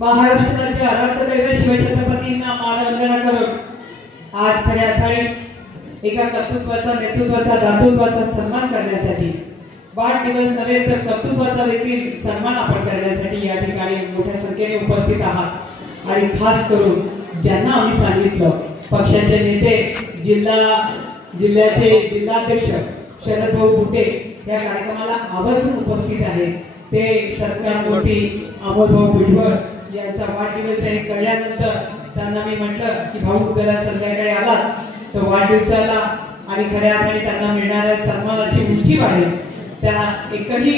महाराष्ट्र राज्य आराध्य दैवत शिवछत्रपतींना मानवंदना करून आज खऱ्या अर्थाने एका कर्तृत्वाचा, नेतृत्वाचा, दातृत्वाचा सन्मान करण्यासाठी, वाढदिवस नव्हे तर कर्तृत्वाचा देखील सन्मान आपण करण्यासाठी या ठिकाणी मोठ्या संख्येने उपस्थित आहात। आणि खास करून ज्यांना आम्ही सांगितलं, पक्षाचे नेते, जिल्ह्याचे जिल्हाध्यक्ष शरद भाऊ बुटे या कार्यक्रमाला आवर्जून उपस्थित आहेत, ते सरकार मोठी अमोल भाऊ भुजबळ यांचा वाढदिवस आहे कळल्यानंतर त्यांना मी म्हटलं की भाऊ जरा संध्याकाळी आला तर वाढदिवसाला आणि खऱ्या अर्थाने त्यांना मिळणाऱ्या सन्मानाची उंची वाढेल। त्या एकही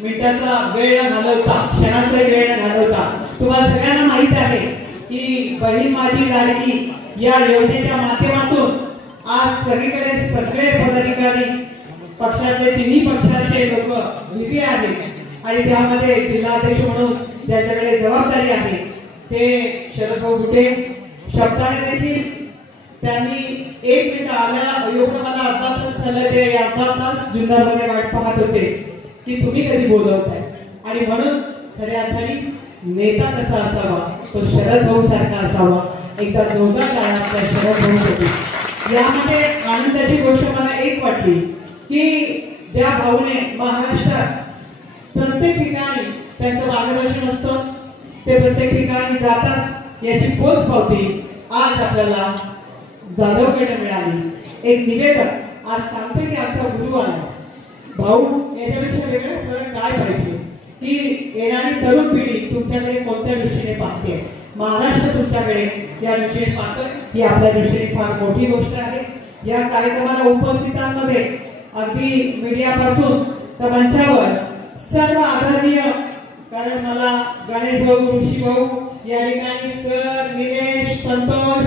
मिनिटाचा वेळ न घालवता, क्षणाचा वेळ न घालवता, तुम्हाला सगळ्यांना माहित आहे की बहीण माझी लाडकी या योजनेच्या माध्यमातून आज सगळीकडे सगळे पदाधिकारी पक्षातले, तिन्ही पक्षाचे लोक बिझी आहेत आणि त्यामध्ये जिल्हाध्यक्ष म्हणून ज्यांच्याकडे जबाबदारी आहे ते शरद भाऊ बुटे शब्दाने देखील त्यांनी 1 मिनिट आल्या एवढं मला अर्धा तास झालं, ते अर्धा तास जुन्नरमध्ये वाट पाहत होते की तुम्ही कधी बोलवताय। आणि म्हणून खऱ्या अर्थाने नेता कसा असावा तो शरद भाऊ सारखा असावा। एकदा जोरदार टाळ्या आपल्या शरद भाऊसाठी। यामध्ये आनंदाची गोष्ट मला एक वाटली की ज्या भाऊने महाराष्ट्रात प्रत्येक ठिकाणी त्यांचं मार्गदर्शन असतं, ते प्रत्येक ठिकाणी जातात याची पोच पावती आज आपल्याला जाधवकडे मिळाली। एक निवेदन आज सांगते की आमचा गुरु आला। भाऊ याच्यापेक्षा वेगळं फरक काय पाहिजे की येणारी तरुण पिढी तुमच्याकडे कोणत्या दृष्टीने पाहते, महाराष्ट्र तुमच्याकडे या दृष्टीने पाहतं, ही आपल्या दृष्टीने फार मोठी गोष्ट आहे। या कार्यक्रमाला उपस्थितांमध्ये अगदी मीडियापासून तर मंचावर सर्व आदरणीय, कारण मला गणेश भाऊ, ऋषी भाऊ या ठिकाणी, सर, निलेश, संतोष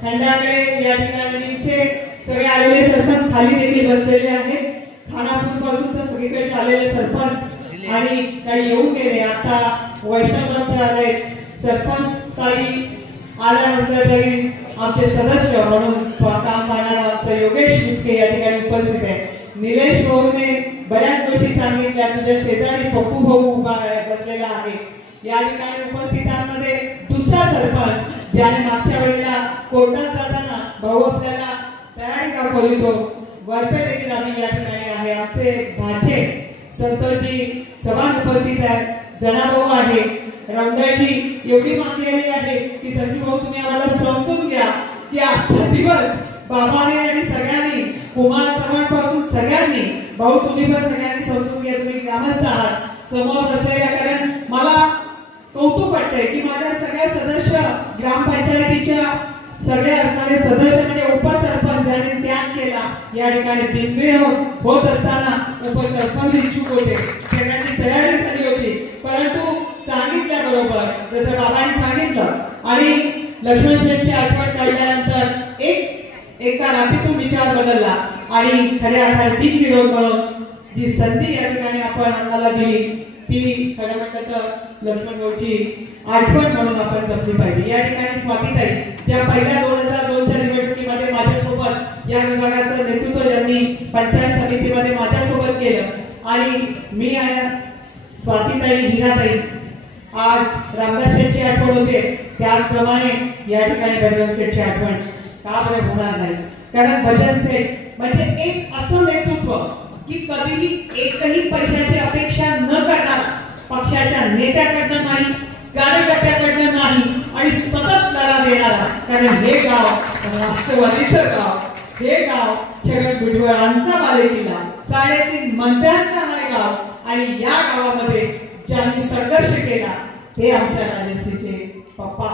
खंडाकडे या ठिकाणी, निमसे सगळे आलेले सरपंच खाली देखील बसलेले आहेत, खानापूर पासून तर सगळीकडे आलेले सरपंच आणि काही येऊन गेले, आता वैष्णवचे आले सरपंच, काही आला नसला तरी आमचे सदस्य म्हणून काम पाहणारा आमचा योगेश मुचके या ठिकाणी उपस्थित आहे। निलेश भाऊने बऱ्याच गोष्टी सांगितल्या, तुझ्या शेजारी पप्पू भाऊ बसलेला आहे। या ठिकाणी उपस्थितांमध्ये दुसरा सरपंच ज्याने मागच्या वेळेला कोर्टात जाताना भाऊ आपल्याला तयारी दाखवली, तो वरपे देखील आम्ही या ठिकाणी आहे। आमचे भाचे संतोषजी चव्हाण उपस्थित आहेत, जनाभाऊ आहे, रौंदळजी एवढी मागणी आली आहे की संजू भाऊ तुम्ही आम्हाला समजून घ्या की आजचा दिवस बाबाने आणि सगळ्यांनी, कुमार चव्हाण पासून सगळ्यांनी, भाऊ तुम्ही पण सगळ्यांनी समजून घ्या, तुम्ही ग्रामस्थ आहात समोर बसलेल्या, कारण मला कौतुक वाटतंय की माझ्या सगळ्या सदस्य ग्रामपंचायतीच्या सगळे असणारे सदस्य म्हणजे उपसरपंच ज्याने त्याग केला, या ठिकाणी बिनविरोध होत असताना उपसरपंच इच्छुक होते, सगळ्यांची तयारी झाली होती, परंतु सांगितल्याबरोबर जसं बाबांनी सांगितलं आणि लक्ष्मण शेठची आठवण काढल्यानंतर एका रात्रीतून विचार बदलला आणि खऱ्या अर्थाने बिनविरोध म्हणून जी संधी या ठिकाणी आपण अन्नाला दिली ती खरं म्हटलं तर लक्ष्मण भाऊची आठवण म्हणून आपण जपली पाहिजे। या ठिकाणी स्वातीताई ज्या पहिल्या 2002च्या निवडणुकीमध्ये माझ्यासोबत या विभागाचं नेतृत्व ज्यांनी पंचायत समितीमध्ये माझ्यासोबत केलं आणि मी स्वातीताई, हिराताई, आज रामदास शेठची आठवण होते, त्याचप्रमाणे या ठिकाणी बजरंग शेठची आठवण का बरं होणार नाही, कारण भजन सेठ म्हणजे एक असं नेतृत्व की कधीही एकही पैशाची अपेक्षा न करणार, पक्षाच्या नेत्याकडनं नाही, कार्यकर्त्याकडनं नाही आणि सतत लढा देणारा, कारण हे गाव राष्ट्रवादीचं गाव, हे गाव छगन भुजबळांचा बालेकिल्ला, 3.5 मंत्र्यांचा हा गाव आणि या गावामध्ये ज्यांनी संघर्ष केला ते आमच्या राजश्रीचे पप्पा,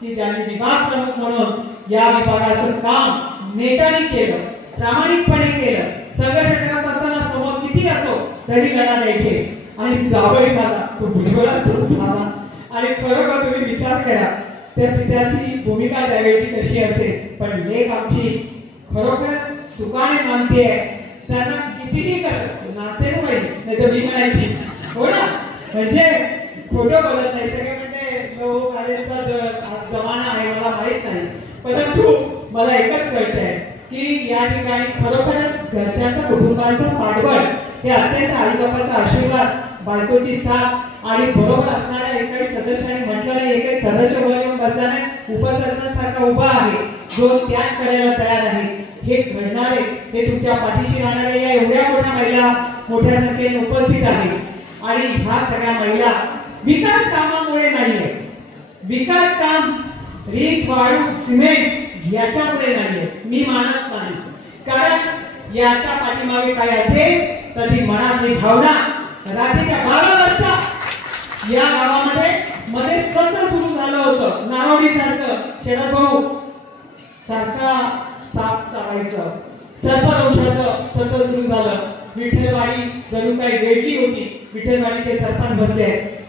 की ज्यांनी विभाग प्रमुख म्हणून या विभागाचं काम नेटाने केलं, प्रामाणिकपणे केलं, संघर्ष करत असताना समोर किती असो तरी लढा द्यायचे आणि जावई झाला तो भुजबळांचाच झाला। आणि खरोखर तुम्ही विचार करा त्या पित्याची भूमिका त्यावेळची कशी असेल, पण लेख आमची खरोखरच सुखाने नांदते आहे, त्यांना कितीही करत नाते नाही तर मी म्हणायची हो ना, म्हणजे खोटं बोलत नाही, सगळे म्हणजे लोक आलेचा जमाना आहे मला माहित नाही, परंतु मला एकच कळतंय की या ठिकाणी खरोखरच घरच्यांचा, कुटुंबाचा पाठबळ हे अत्यंत आई बापाचा आशीर्वाद बायकोची साथ आणि बरोबर असणाऱ्या एकाही सदस्याने म्हटलं नाही, एकही सदस्य वर येऊन बसला नाही, उपसरपंच सारखा उभा आहे जो त्याग करायला तयार आहे. हे घडणारे, हे तुमच्या पाठीशी राहणारे या एवढ्या मोठ्या महिला मोठ्या संख्येने उपस्थित आहे. आणि ह्या सगळ्या महिला विकास कामामुळे नाहीये, विकास काम रीत वाळू सिमेंट याच्यामुळे नाहीये, मी मानत नाही. कारण याच्या पाठीमागे काय असेल तर ती मनातली भावना. रात्रीच्या 12 वाजता या गावामध्ये सत्र सुरू झालं होतं. नारोडी सारखं शरद भाऊ सारखा साप चावायचं, सर्पदंशाचं सत्र सुरू झालं. विठ्ठलवाडी जणू काही वेगळी होती. विठ्ठलवाडीचे सरपंच बसले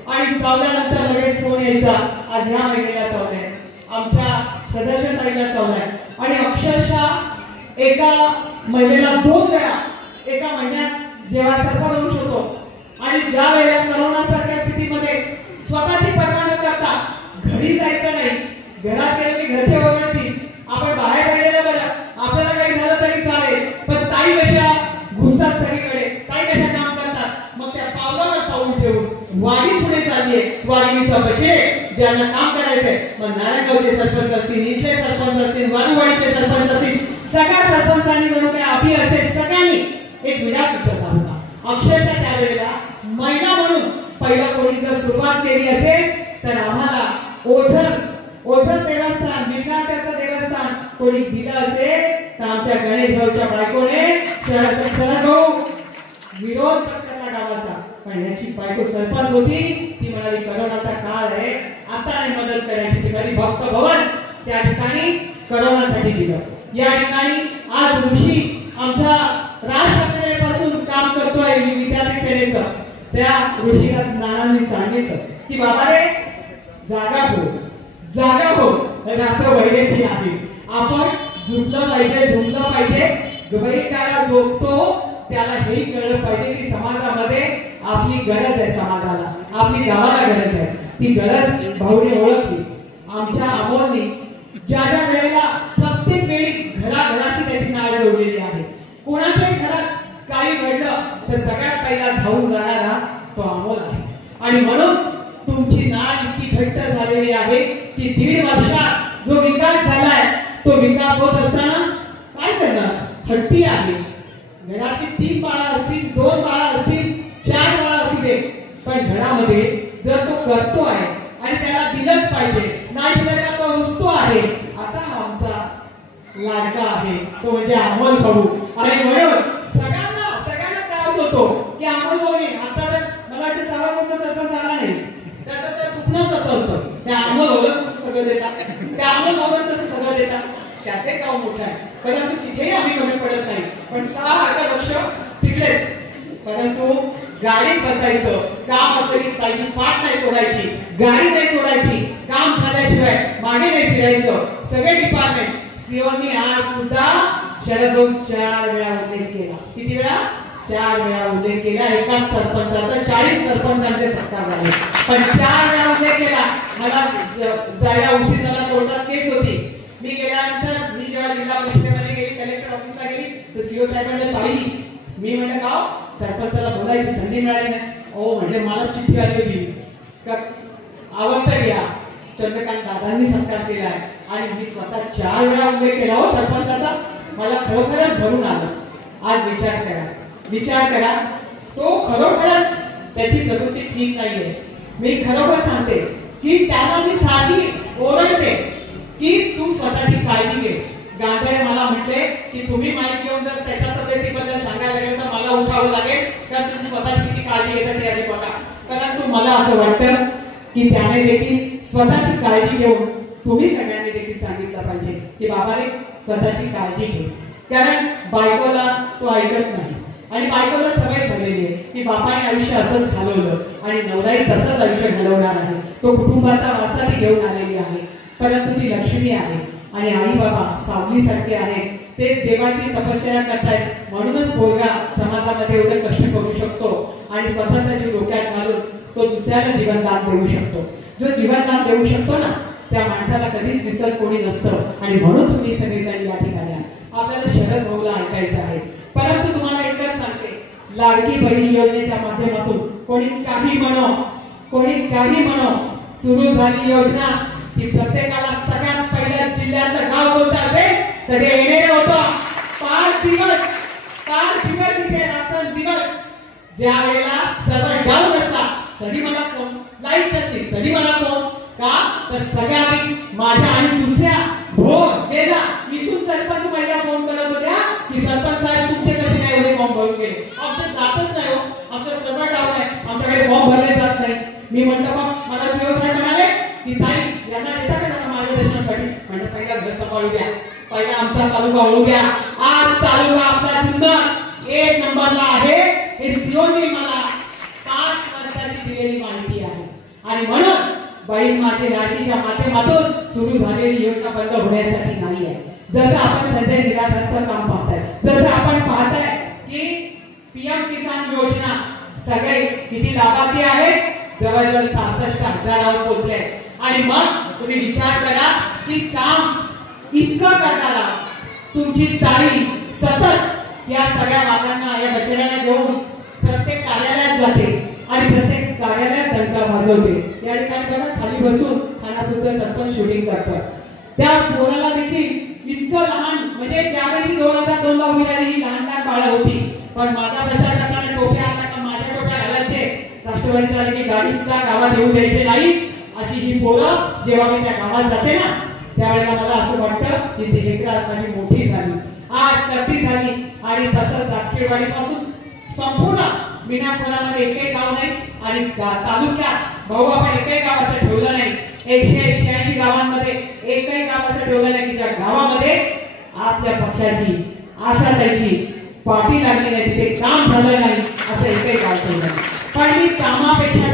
आणि चावल्यानंतर लगेच फोन यायचा, आज ह्या महिलेला चावलंय, आमच्या सदस्यताईला चावलंय. आणि अक्षरशः एका महिलेला 2 वेळा एका महिन्यात जेव्हा सर्पदंश होतो आणि ज्या वेळेला करोना सारख्या स्थितीमध्ये स्वतःची पर्वा न करता घरी जायचं नाही, घरात गेलं की घरचे ओरडतील, आपण बाहेर राहिलेलं बरं, आपल्याला काही झालं तरी चालेल, पण ताई कशा घुसतात सगळीकडे, ताई कशा काम करतात. मग त्या पावलावर पाऊल ठेवून वाडी पुढे चाललीये. वाघिणीचा बचे ज्यांना काम करायचंय, मग नारायणगावचे सरपंच असतील, इथले सरपंच असतील, वारुवाडीचे सरपंच असतील, सगळ्या सरपंचांनी जणू काही अभि असेल सगळ्यांनी एक विडा सुचवला होता. अक्षरशः त्यावेळेला महिला म्हणून पहिला कोणी जर सुरुवात केली असेल तर आम्हाला ओझर देवस्थान, विघ्नात्याचं देवस्थान कोणी दिलं असेल तर आमच्या गणेश भाऊच्या बायकोने शरद भाऊ विरोध पत्करला गावाचा. पण याची बायको सरपंच होती, ती म्हणाली करोनाचा काळ आहे, आता नाही मदत करायची. ठिकाणी भक्त भवन त्या ठिकाणी करोनासाठी दिलं. या ठिकाणी आज ऋषी आमचा राज ठाकरेपासून काम करतोय विद्यार्थी सेनेचं. त्या ऋषीला नानांनी सांगितलं की बाबा रे जागा हो, रात्र वडग्याची आहे, आपण झुंजलं पाहिजे. गैरिकाला झोपतो त्याला हेही कळलं पाहिजे की समाजामध्ये आपली गरज आहे, समाजाला आपली गावाला गरज आहे. ती गरज भाऊने ओळखली. आमच्या अमोलनी ज्या वेळेला प्रत्येक वेळी घराघराशी त्याची नाळ जोडलेली आहे. कोणाच्याही घरात काही घडलं तर सगळ्यात पहिला धावून जाणारा तो अमोल आहे. आणि म्हणून तुमची नाळ इतकी घट्ट झालेली आहे की 1.5 वर्षात जो विकास झालाय तो विकास होत असताना काय करणार, हट्टी आहे. घरातली 3 बाळा असतील, 2 बाळा असतील, 4 बाळा असू दे, पण घरामध्ये जर तो करतो आहे आणि त्याला दिलंच पाहिजे, नाही दिलं का तो रुसतो आहे, असा आमचा लाडका आहे तो म्हणजे अमोल भाऊ. आणि म्हणून सगळ्यांना त्रास होतो की अमोल भाऊने आता तर मला वाटतं सावरगावचा सरपंच आला नाही, त्याचं तर दुखणंच असं असतं. त्या अमोल भाऊलाच कसं सगळं देतात, त्या अमोल भाऊलाच कसं सगळं देतात, त्याचे काम मोठं आहे. परंतु तिथेही आम्ही कमी पडत नाही, पण 6 लक्ष तिकडेच. परंतु गाडीत बसायचं, काम असलं की पाहिजे, पाठ नाही सोडायची, गाडी नाही सोडायची, काम झाल्याशिवाय मागे नाही फिरायचं. सगळे डिपार्टमेंट सीओनी आज सुद्धा शरद भाऊ 4 वेळा उल्लेख केला. किती वेळा? 4 वेळा उल्लेख केला. एकाच सरपंचाचा 40 सरपंचांचे सत्कार झाले, पण 4 वेळा उल्लेख केला. मला जायला उशीर झाला, कोर्टात केस होती. मी गेल्यानंतर मी जेव्हा जिल्हा परिषदेमध्ये गेली, कलेक्टर ऑफिसला गेली, तर सीओ साहेबांनी पाहिली. मी म्हटलं का सरपंचाला बोलायची संधी मिळाली नाही. ओ म्हणजे मला चिठ्ठी आली होती का आवडतं घ्या, चंद्रकांत दादांनी सत्कार केलाय आणि मी स्वतः 4 वेळा उल्लेख केला हो सरपंचाचा. मला खरोखरच भरून आलं. आज विचार करा तो खरोखरच त्याची प्रकृती ठीक नाहीये. मी खरोखर सांगते की त्याला मी साधी ओरडते की तू स्वतःची काळजी घे. गांधळे मला म्हटले की तुम्ही माईक घेऊन जर त्याच्या तब्येतीबद्दल सांगायला लागले तर मला उठावं लागेल, कारण तुम्ही स्वतःची किती काळजी घेता ते आधी बघा. परंतु मला असं वाटतं की त्याने देखील स्वतःची काळजी घेऊन तुम्ही सगळ्यांनी देखील सांगितलं पाहिजे की बाबा रे स्वतःची काळजी घे. कारण बायकोला तो ऐकत नाही आणि बायकोला सवय झालेली आहे की बापाने आयुष्य असंच घालवलं आणि नवराही तसंच आयुष्य घालवणार आहे. तो कुटुंबाचा वारसा ती घेऊन आलेली आहे, परंतु ती लक्ष्मी आहे आणि आई बाबा सावलीसारखे आहेत. ते देवाची तपश्चर्या करतायत, म्हणूनच पोरगा समाजामध्ये एवढे कष्ट करू शकतो आणि स्वतःचा जीव डोक्यात घालून तो दुसऱ्याला जीवनदान देऊ शकतो. जो जीवनदान देऊ शकतो ना त्या माणसाला कधीच विसर कोणी नसतं. आणि म्हणून तुम्ही सगळेजण या ठिकाणी आपल्याला शरद भाऊला ऐकायचं आहे. परंतु तुम्हाला एकच सांगते, लाडकी बहीण योजनेच्या माध्यमातून कोणी काही म्हणो सुरू झाली योजना की प्रत्येकाला सगळ्यात पहिल्या जिल्ह्यातलं गाव कोणतं असेल तर ते येणे होतं. 5 दिवस इथे रात्रंदिवस ज्या वेळेला सर्व्हर डाऊन असला तरी मला फोन, लाईट नसती तरी मला फोन, का तर सगळ्या आधी माझ्या आणि दुसऱ्या गेला इथून सरपंच पहिला फोन करत होत्या की सरपंच साहेब तुमचे कसे काय एवढे फॉर्म भरून गेले, आमचे जातच नाही हो, आमचं सर्व्हर डाऊन आहे, आमच्याकडे फॉर्म भरले जात नाही. मी म्हटलं मग मला सीओ साहेब म्हणाले की ताई यांना देता का त्यांना मार्गदर्शनासाठी. म्हटलं पहिला घर सांभाळू द्या, पहिला आमचा तालुका ओळू द्या. आज तालुका आपला जुन्नर 1 नंबरला आहे हे सीओनी मला 5 वर्षाची दिलेली माहिती आहे. आणि म्हणून बहीण माते लाडकीच्या माध्यमातून सुरू झालेली योजना बंद होण्यासाठी नाही आहे. जसं आपण संजय निराधारचं काम पाहताय, जसं आपण पाहताय की पीएम किसान योजना सगळे किती लाभार्थी आहेत, जवळजवळ 66,000वर पोहोचले. आणि मग तुम्ही विचार करा की काम इतकं करणारा तुमची ताई सतत या सगळ्या वाघांना या बछड्यांना घेऊन प्रत्येक कार्यालयात जाते आणि प्रत्येक कार्यालयात डंका वाजवते. या ठिकाणी बघा खाली बसून खानापूरचं सरपंच शूटिंग करतात. त्या पोराला देखील इतकं लहान, म्हणजे ज्यावेळी 2002 ला उभी राहिली ही लहान बाळं होती, पण माझा प्रचार करताना टोप्या आला का माझ्या टोप्या घालायचे, राष्ट्रवादीच्या की गाडी सुद्धा गावात येऊ द्यायचे नाही. अशी ही पोरं जेव्हा मी त्या गावात जाते ना त्यावेळेला मला असं वाटतं की ती लेकरं आज माझी मोठी झाली, आज करती झाली. आणि तसंच दातखेडवाडी पासून संपूर्ण मीनापुरामध्ये एकही गाव नाही आणि तालुक्यात भाऊ आपण एकही गाव असं ठेवलं नाही. 186 गावांमध्ये एकही गाव असं ठेवलं नाही की त्या गावामध्ये आपल्या पक्षाची आशाताईची पाठी लागली नाही, तिथे काम झालं नाही असं एकही गाव सोडलं. पण मी कामापेक्षा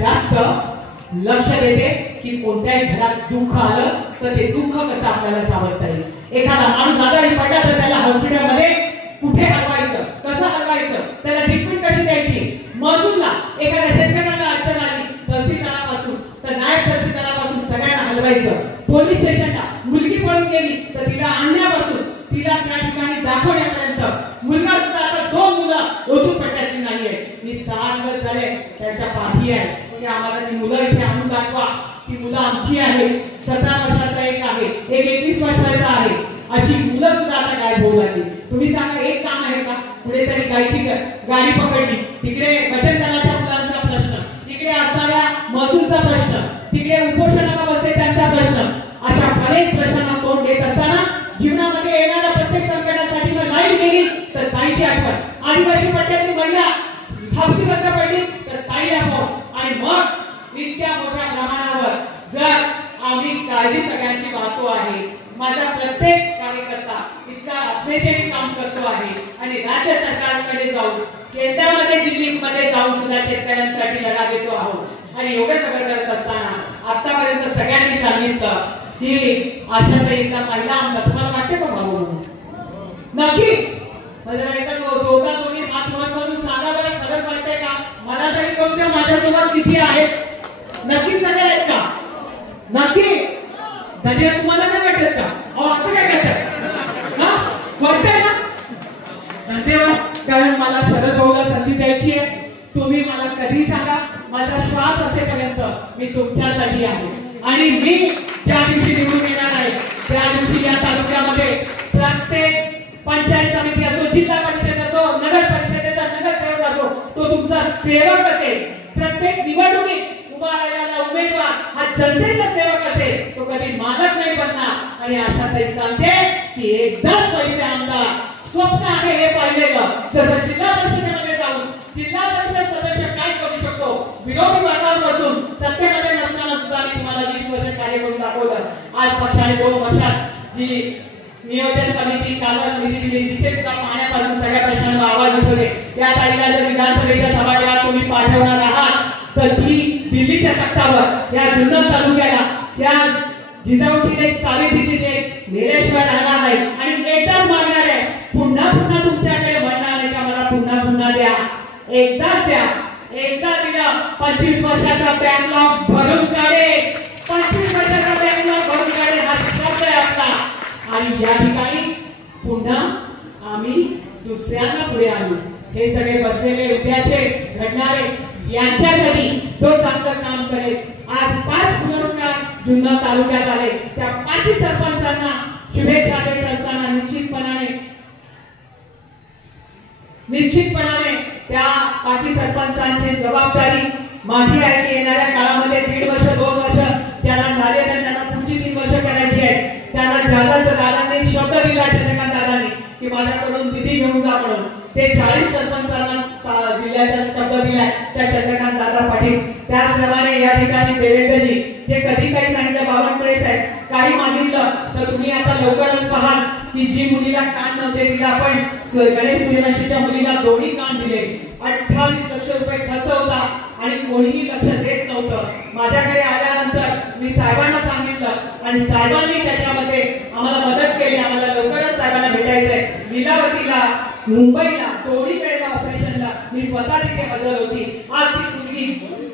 जास्त लक्ष देते की कोणत्याही घरात दुःख आलं तर ते दुःख कसं आपल्याला सावरता येईल. एखादा माणूस आजारी पडला तर त्याला हॉस्पिटलमध्ये कुठे हलवायचं, कसं हलवायचं, त्याला ट्रीटमेंट कशी द्यायची. महसूलला एखाद्या शेतकऱ्याला अडचण आली तहसीलदारापासून तर नायब तहसीलदारापासून सगळ्यांना हलवायचं. पोलीस स्टेशनला मुलगी पळून गेली तर तिला आणण्यापासून तिला त्या ठिकाणी दाखवण्यापर्यंत, मुलगा सुद्धा आता 2 मुलं ओतून पडण्याची नाहीये. मी 6 दिवस झाले त्यांच्या पाठी आहे की आम्हाला ती मुलं इथे आणून दाखवा, ती मुलं आमची आहे. 17 वर्षाचा एक आहे, एक 21 वर्षाचा आहे. अशी मुलं सुद्धा आता काय होऊ लागली. तुम्ही सांगा एक काम आहे का. कुठेतरी गायची गाडी पकडली, तिकडे बचत दलाच्या मुलांचा प्रश्न, इकडे असणाऱ्या महसूलचा प्रश्न, तिकडे उपोषणाला बसले त्यांचा प्रश्न, अशा अनेक प्रश्नांना तोंड देत असताना जीवनामध्ये येणाऱ्या प्रत्येक संकटासाठी लाईट गेली तर ताईची आठवण, आदिवासी पट्ट्यातली महिला हापसी बंद पडली तर ताईला फोन. आणि मग इतक्या मोठ्या प्रमाणावर जर आम्ही काळजी सगळ्यांची वाहतो आहे, माझा प्रत्येक कार्यकर्ता इतका आत्मीयतेने काम करतो आहे आणि राज्य सरकारकडे जाऊन केंद्रामध्ये दिल्लीमध्ये जाऊन सुद्धा शेतकऱ्यांसाठी लढा देतो आहोत. आणि एवढं सगळं करत असताना आतापर्यंत सगळ्यांनी सांगितलं की आशाताई एकदा महिला आमदार, तुम्हाला वाटते का भाऊ म्हणून? नक्की दोघी हात वर करून सांगा बरं, खरंच वाटतंय का? मला तरी कळू द्या माझ्यासोबत किती आहेत. नक्की सगळे आहेत का? नक्की धन्यवाद. तुम्हाला नाही वाटत का? अहो असं काय करतात ना, वाटतंय ना? धन्यवाद. कारण मला शरद भाऊला संधी द्यायची आहे. तुम्ही मला कधी सांगा, माझा श्वास असेपर्यंत मी तुमच्यासाठी आहे. आणि मी ज्या दिवशी निवडून येणार आहे त्या दिवशी या तालुक्यामध्ये प्रत्येक पंचायत समिती असो, जिल्हा परिषद असो, नगर परिषदेचा नगरसेवक असो, तो तुमचा सेवक असेल. प्रत्येक निवडणुकीत उभा राहिलेला उमेदवार हा जनतेचा सेवक असेल, तो कधी मालक नाही बनणार. आणि आशाताई सांगते की एकदाच व्हायचे आमदार स्वप्न आहे हे पाहिलेलं. जसं जिल्हा परिषदेमध्ये जाऊन जिल्हा परिषद सदस्य काय करू शकतो, विरोधी वाटावर बसून सत्तेमध्ये नसताना सुद्धा मी तुम्हाला 20 वर्ष कार्य करून दाखवलं. आज पक्षाने 2 वर्षात जी नियोजन समिती, कालवा समिती दिली, तिथे सुद्धा पाण्यापासून सगळ्या प्रश्नांवर आवाज उठवले. या तारीखला जर विधानसभेच्या सभागृहात तुम्ही पाठवणार आहात तर ती दिल्लीच्या तख्तावर या जुन्नर तालुक्याला या जिजाऊची एक सावित्रीची एक निलेश्वर राहणार नाही. आणि एकदाच मागणार आहे, पुन्हा पुन्हा तुमच्याकडे म्हणणार नाही का मला पुन्हा पुन्हा द्या. एकदाच द्या. एकदा दिलं 25 वर्षाचा बॅकलॉग भरून काढे, 25 वर्षाचा बॅकलॉग भरून काढे हा शब्द आहे आपला. आणि या ठिकाणी पुन्हा आम्ही दुसऱ्यांना पुढे आणू. हे सगळे बसलेले उद्याचे घडणारे यांच्यासाठी जो चांगलं काम करेल. आज 5 पुरस्कार जुन्नर तालुक्यात आले. त्या 5 सरपंचांना शुभेच्छा देत असताना निश्चितपणाने त्या 5 सरपंचांची जबाबदारी माझी आहे की येणाऱ्या काळामध्ये 1.5 वर्ष 2 वर्ष ज्यांना झाले त्यांना पुढची 3 वर्ष करायची आहे. त्यांना जादाचं दादांनी शब्द दिला चंद्रकांत दादांनी की माझ्याकडून निधी घेऊन जा म्हणून. ते 40 सरपंचांना जिल्ह्याचा शब्द दिलाय त्या चंद्रकांत दादा पाटील. त्याचप्रमाणे या ठिकाणी देवेंद्रजी जे कधी काही सांगितलं बावनकुळे साहेब काही मागितलं तर तुम्ही आता लवकरच पाहाल की जी मुलीला कान नव्हते तिला आपण गणेश सूर्यवंशीच्या मुलीला दोन्ही कान दिले. 28 लक्ष रुपये खर्च होता आणि कोणीही लक्ष देत नव्हतं. माझ्याकडे आल्यानंतर मी साहेबांना सांगितलं आणि साहेबांनी त्याच्यामध्ये आम्हाला मदत केली. आम्हाला लवकरच साहेबांना भेटायचंय. लीलावतीला मुंबईला दोन्हीकडेला ऑपरेशनला मी स्वतः तिथे हजर होती. आज ती मुलगी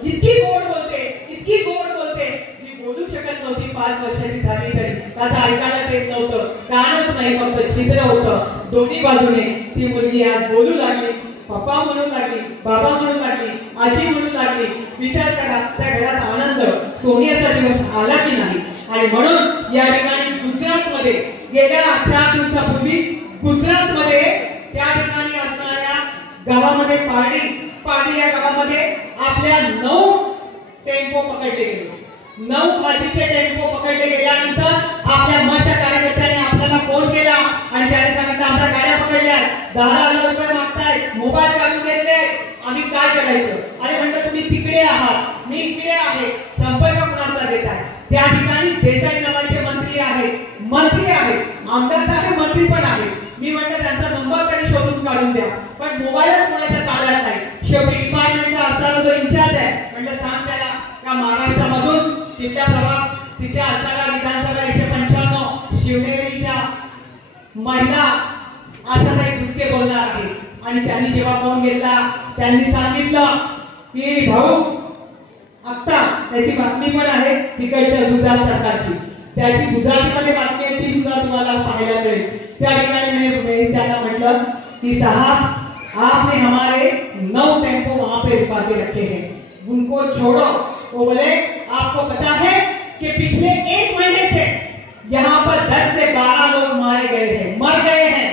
इतकी गोड बोलते जी बोलू शकत नव्हती. 5 वर्षाची झाली तरी आता ऐकायलाच येत नव्हतं. कानच नाही फक्त छिद्र होतं. दोन्ही बाजूने ती मुलगी आज बोलू लागली. पप्पा म्हणू लागली, बाबा म्हणू लागली, आजी म्हणू लागली. विचार करा त्या घरात आनंद सोन्याचा दिवस आला की नाही. आणि म्हणून या ठिकाणी गुजरातमध्ये गेल्या 18 दिवसापूर्वी गुजरातमध्ये त्या ठिकाणी असणाऱ्या गावामध्ये पारडी या गावामध्ये आपल्या 9 टेम्पो पकडले गेले. 9 भाजीचे टेम्पो पकडले गेल्यानंतर आपल्या मठच्या कार्यकर्त्याने आपल्याला फोन केला आणि त्याने सांगितलं आमच्या गाड्या पकडल्या, 10,000 रुपये मागतायत, मोबाईल काढून घेतले, आम्ही काय करायचं. अरे म्हणलं तुम्ही तिकडे आहात, मी इकडे आहे, संपर्क कुणाचा देताय. त्या ठिकाणी देसाई नावाचे मंत्री आहेत, आमदार आहे, मंत्री पण आहे. मी म्हणलं त्यांचा नंबर तरी शोधून काढून द्या. पण मोबाईलच कोणाच्या ताब्यात नाही. शेवटी डिपार्टमेंटचा असणारा जो इंचार्ज आहे म्हणलं सांग त्याला का महाराष्ट्रामधून तिथल्या असणारा विधानसभा 195 शिवनेरीच्या महिला आशाताई बुचके बोलणार आहे. आणि त्यांनी जेव्हा फोन घेतला त्यांनी सांगितलं की भाऊ आता त्याची बातमी पण आहे तिकडच्या गुजरात सरकारची. त्याची गुजरातमध्ये बातमी आहे ती सुद्धा तुम्हाला पाहायला मिळेल. त्या ठिकाणी मी त्यांना म्हटलं कि साहब आपने हमारे 9 टेम्पो वहां पे रुका के रखे हैं, उनको छोड़ो. वो बोले आपको पता है कि पिछले 1 महीने से यहाँ पर 10 से 12 लोग मर गए हैं.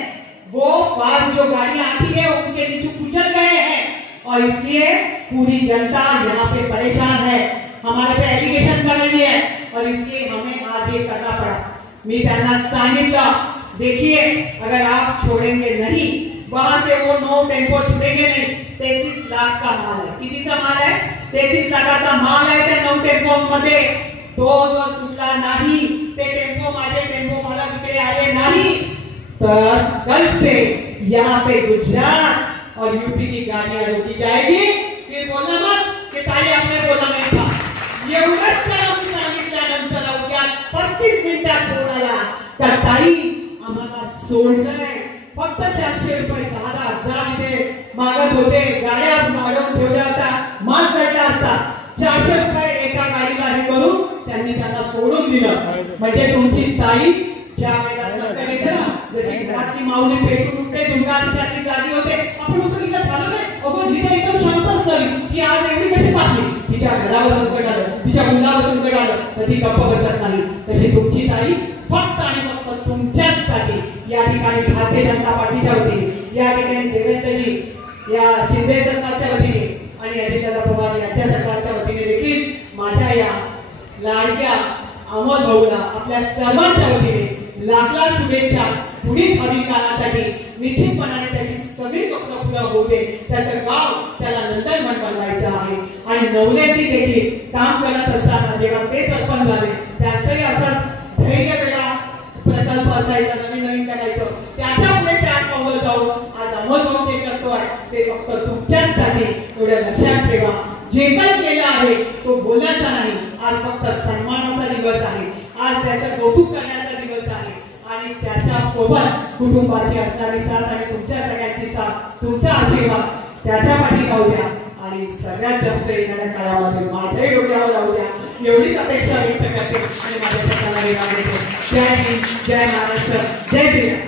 वो फास्ट जो गाड़ियां आती है उनके नीचे कुचल गए हैं और इसलिए पूरी जनता यहाँ पे परेशान है. हमारे पे एलिगेशन बनाई है और इसलिए हमें आज ये करना पड़ा. मैं त्यांना सांगितलं देखिए अगर आप छोड़ेंगे नहीं वहां से वो 9 टेम्पो छुटेंगे नहीं. 33 लाख का माल है. कितीचा माल आहे? 33 लाखाचा माल आहे त्या 9 टेम्पो मध्ये. तो जो सुटला नाही ते टेम्पो माझे टेम्पो मला इकडे आले नाही तर कल से यहाँ पे गुजरात और यूपी की गाड़ियां रोकी जाएगी. फिर बोला मत कि ताई आपने बोला नाही था. एवढंच त्याला मी सांगितल्यानंतर अवघ्या 35 मिनिटात बोलायला तर ताई आम्हाला सोडलंय. फक्त 400 रुपये 10,000 इथे मागत होते. गाड्या वाढवून ठेवल्या होत्या, माल चढला असता. 400 रुपये एका गाडीला हे करून त्यांनी त्यांना सोडून दिलं. म्हणजे तुमची ताई ज्या वेळेला संकट येते ना जशी घरातली माऊली पेटून उठते दुर्गा तिच्यातली जागी होते. आपण होतो हिला झालं काय अगं हिला एकदम शांत असणारी की आज एवढी कशी तापली. तिच्या घरावर संकट आलं, तिच्या मुलावर संकट आलं तर ती गप्प बसत नाही. तशी तुमची ताई फक्त आणि फक्त तुमच्याचसाठी या ठिकाणी भारतीय जनता पार्टीच्या वतीने या ठिकाणी देवेंद्रजी या शिंदे सरकारच्या वतीने आणि अजितदादा पवार यांच्या सरकारच्या वतीने देखील माझ्या या लाडक्या अमोल भाऊला आपल्या सर्वांच्या वतीने लाख लाख शुभेच्छा. पुढील भावी काळासाठी निश्चितपणाने त्याची सगळी स्वप्न पूर्ण होऊ दे. त्याचं गाव त्याला नंदनवन बनवायचं आहे. आणि नवलेंनी देखील काम करत असताना जेव्हा ते सरपंच झाले त्यांचंही असंच धैर्य वेगळा प्रकल्प असायचा, नवीन करायचं. त्याच्या पुढे 4 पावलं जाऊन आज अमोल भाऊ जे करतोय ते फक्त तुमच्याचसाठी. एवढं लक्षात ठेवा जे काही केलं आहे तो बोलायचा नाही. आज फक्त सन्मानाचा दिवस आहे. आज त्याचं कौतुक करण्याचा दिवस आहे. आणि त्याच्या सोबत कुटुंबाची असणारी साथ आणि तुमच्या सगळ्यांची साथ, तुमचा आशीर्वाद त्याच्या पाठी राहू द्या. आणि सगळ्यात जास्त येणाऱ्या काळामध्ये माझ्याही डोक्यावर राहू द्या एवढीच अपेक्षा व्यक्त करते आणि माझ्या शब्दाला विराम देते. जय हिंद, जय महाराष्ट्र, जय श्रीराम.